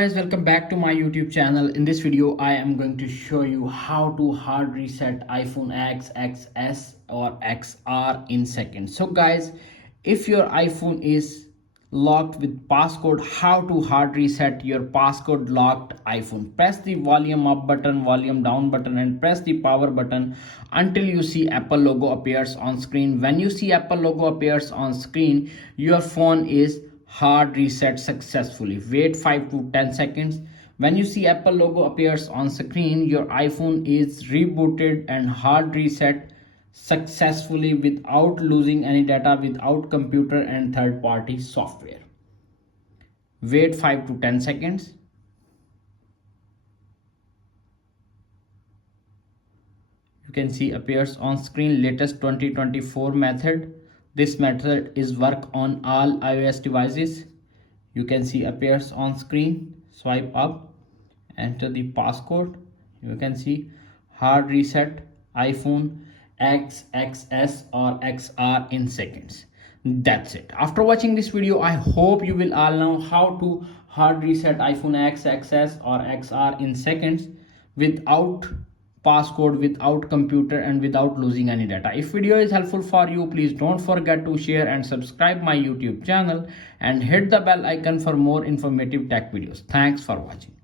Guys, welcome back to my YouTube channel. In this video I am going to show you how to hard reset iPhone X, XS or XR in seconds. So guys, if your iPhone is locked with passcode, how to hard reset your passcode locked iPhone? Press the volume up button, volume down button and press the power button until you see Apple logo appears on screen. When you see Apple logo appears on screen, your phone is hard reset successfully. Wait 5 to 10 seconds. When you see Apple logo appears on screen, your iPhone is rebooted and hard reset successfully without losing any data, without computer and third party software. Wait 5 to 10 seconds. You can see appears on screen latest 2024 method. This method is work on all iOS devices. You can see appears on screen. Swipe up, enter the passcode. You can see hard reset iPhone X, XS or XR in seconds. That's it. After watching this video, I hope you will all know how to hard reset iPhone X, XS or XR in seconds without passcode, without computer and without losing any data. If video is helpful for you, please don't forget to share and subscribe my YouTube channel and hit the bell icon for more informative tech videos. Thanks for watching.